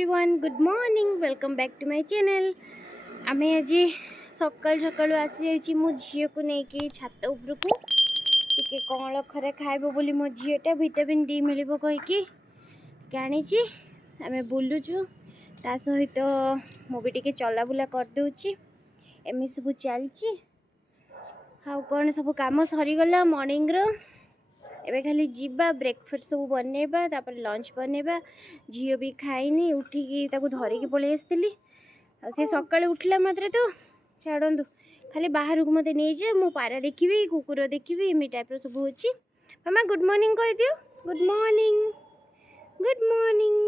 Everyone good morning welcome back to my channel. आम आज सकाल सकाल आसी मो झील को लेकिन छात उपरकू टे कौन खरे खाइब बोली मो झीटा विटामिन डी मिल कहीकि आनी आम बुलुचु ता सहित मु भी टे चलाबुला करदे एम सब चलती हाँ कौन सब कम सरीगला मॉर्निंग रो एबे खाली जीवा ब्रेकफास्ट सब बनैबा तापर लंच बनैबा झील भी खाइनी उठिकी ताको धरिकी पलि आसती सी सकाଳେ उठला मात्रे तो छाड़ू खाली बाहर को मत नहीं जाए मो पारा देखी कुकुर देखी एम टाइप सब हो मामा गुड मॉर्निंग कर दियो गुड मॉर्निंग गुड मॉर्निंग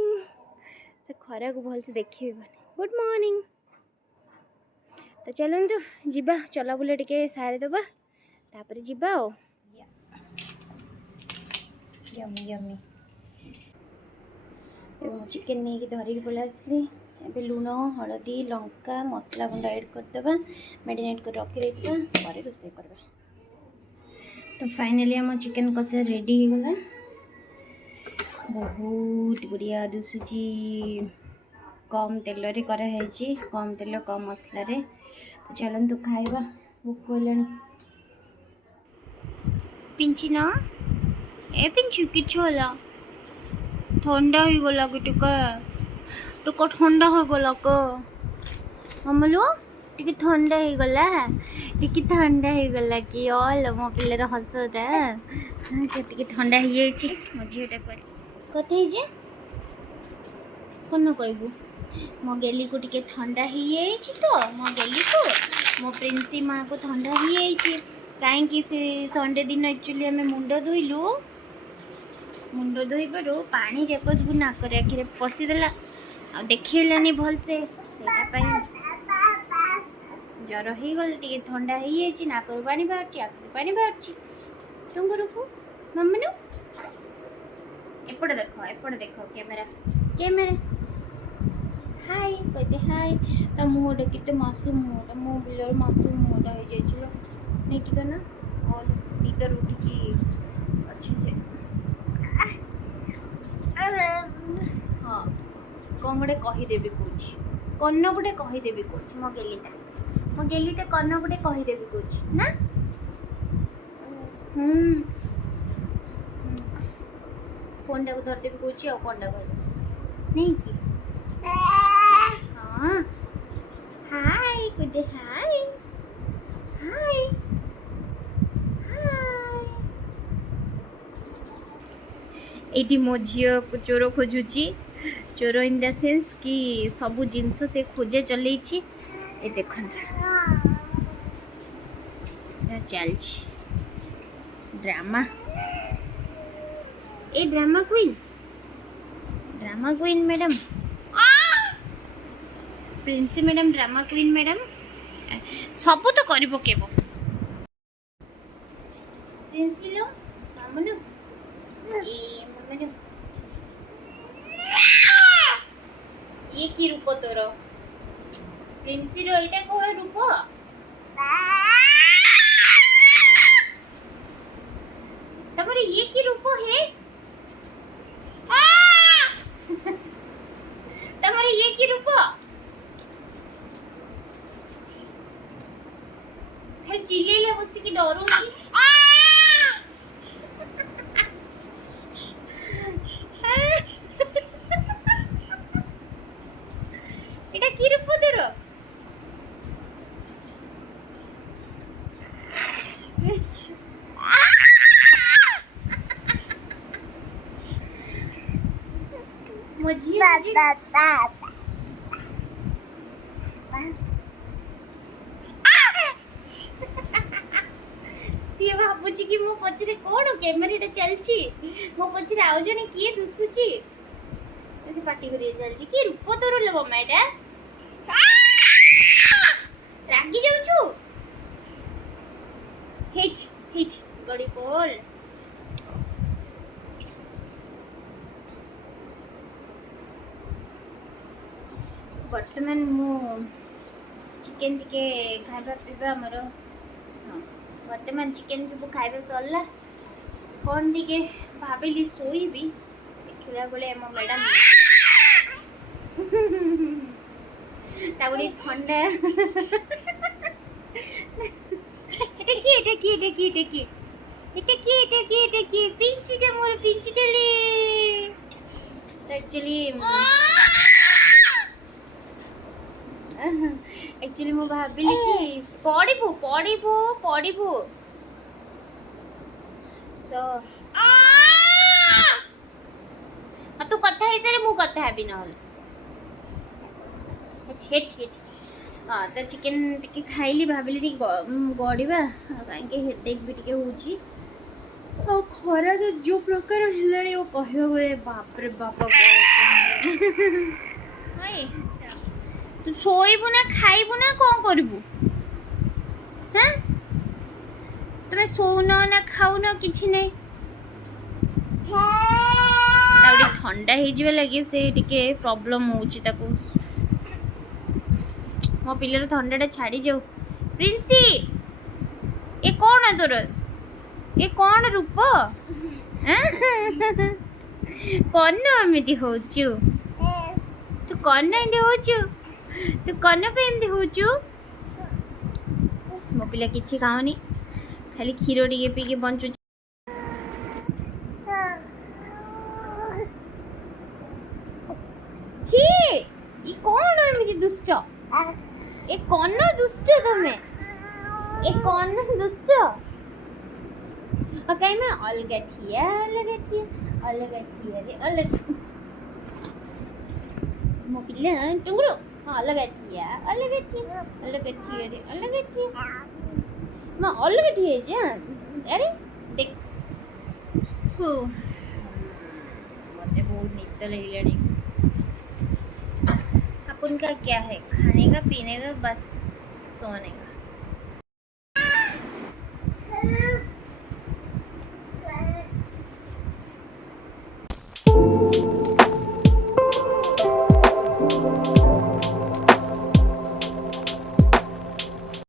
से खरा को भल से देखी गुड मॉर्निंग तो चलतु जीवा चला बुला टिके सारी दबा तापर जीवा ओ यम्मी यम्मी चिकेन नहीं धरिकी पलि आसली ए लुण हलदी लंका मसला गुंड ऐड करदे मैरिनेट कर रखी रही रोसे करवा। तो फाइनली आम चिकेन कषा रेडी हो गला बहुत बढ़िया दुसुची कम तेल रे कराई कम तेल कम मसला रे। तो चलतु खाइबा भोक होलानी पिंची ना ए पिंचु किछ होला ठंडा हो गला कि टिका ठंडा हो गला को मम्मलो टिके ठंडा हो गला टिके ठंडा हो गला कि ऑल मो पिलर हसदा टिके ठंडा हो जाई मो झीटा कर कथे जे कोन कहबू मो गेली को टिके ठंडा हो जाई तो मो गेली को मो प्रिंसी माँ को ठंडा हो जाई कहीं से संडे दिन एक्चुअली आम मुंड धोइलु मुंड धोइबारू पानी जाक सब नाकर आखिरे पशिदेला आ देखलानी भल से जर हो गल टे ठंडा हो जाए नाकर पानी बाहर आखिर पानी बाहर तुंगुर को मम्मी एपटे देख कैमेरा कैमेरा हाय कहते हाय तो मुहटा केते मासूम मुहटा मो बिलर मासूम मुहटा हो जाइए नहीं कि तो ना और निदर उठिकी अच्छे से हाँ कौन गोटे कहीदेवी कौच कन्न गोटे कहीदेवी कौच मो गेलीटा कन्न गोटे कहीदेवी कौच ना फोन टाक धरदेवी कौच आ कौन कह नहीं कि हाँ हाय कुदे हाय हाय एटी मो झील को चोर खोजुची चोर इन द सेंस कि सबू जिनस से खोजे चलई ए देख चल ड्रामा ए drama queen madam princy madam drama queen madam सब तो कर पकेब प्रिंसी लो मामलो ये की रूप तोर प्रिंसी रो एटा कोन रूप तमरे ये की रूप है तमरे ये की रूप खाली चिल्लेला बसी की डरूची এটা কি রূপ তোর मजी सी भाबुची कि मो पछरे कोन कैमराटा चलची मो पछरे आउ जने किए दुसुची ऐसे पार्टी करिए चलची कि रूप तोर ले मम्मा एटा रागी जाउछु हिट हिट गड़ी बोल बर्तमान मु चिकेन टिके खाइबा पीबा हमर हाँ बर्तमान चिकेन सब खाइबा सरला कौन टिके भाविली शोइबी देखला बेले मो मैडम तावड़ी ठंडा এটা কি এটা কি এটা কি এটা কি এটা কি এটা কি এটা কি পিঞ্চিটা মোর পিঞ্চিটা লে एक्चुअली ମୁଁ ଭାବିଲି କି ପଡ଼ିବୁ ପଡ଼ିବୁ ପଡ଼ିବୁ ତ ତୁ କଥା ହେଇସାରେ ମୁଁ କଥା ହେବି ନହେଲେ ହେଟ୍ ହେଟ୍ ହଁ ତ ଚିକେନ୍ ଟିକେ ଖାଇଲି ଭାବିଲି ଟିକେ ଗଡ଼ିବା କାହିଁକି ହେଡ଼େକ୍ ବି ଟିକେ ହେଉଛି ଆଉ ଖରା ତ ଯେଉଁ ପ୍ରକାର ହେଲାଣି ଆଉ କହିବାକୁ ବାପରେ ବାପା ତୁ ଶୋଇବୁ ନା ଖାଇବୁ ନା କ'ଣ କରିବୁ ହଁ ତମେ ଶୋଉନ ନା ଖାଉନ କିଛି ନାହିଁ ତାକୁ ଟିକେ ଥଣ୍ଡା ହେଇଯିବା ଲାଗି ସେ ଟିକେ ପ୍ରୋବ୍ଲେମ୍ ହେଉଛି ତାକୁ ମୋ ପିଲାର ଥଣ୍ଡାଟା ଛାଡ଼ି ଯାଉ ପ୍ରିନ୍ସି ଏ କ'ଣ ତୋର ଏ କ'ଣ ରୂପ କ'ଣ ଏମିତି ହେଉଛୁ ତୁ କ'ଣ ଏମିତି ହେଉଛୁ ତୁ କ'ଣ ପାଇଁ ଏମିତି ହେଉଛୁ ମୋ ପିଲା କିଛି ଖାଉନି ଖାଲି କ୍ଷୀର ଟିକେ ପିଇକି ବଞ୍ଚୁଛି ଛି ଏ କ'ଣ ଏମିତି ଦୁଷ୍ଟ ଏ କ'ଣ ଦୁଷ୍ଟ ତମେ ଏ କ'ଣ ଦୁଷ୍ଟ କାଇଁ ମା ଅଲଗା ଠିଆ ଅଲଗା ଠିଆ ଅଲଗା ଠିଆରେ ଅଲଗା ମୋ ପିଲା ଟୁଙ୍ଗୁରୁ ଅଲଗା ଠିଆ ଅଲଗା ଠିଆ ଅଲଗା ଠିଆରେ ଅଲଗା ଠିଆ ମା ଅଲଗା ଠିଆ ହେଇଛି ଆରେ ଦେଖ ମୋତେ ବହୁତ ନିଦ ଲାଗିଲାଣି अपन का क्या है खाने का पीने का बस सोने का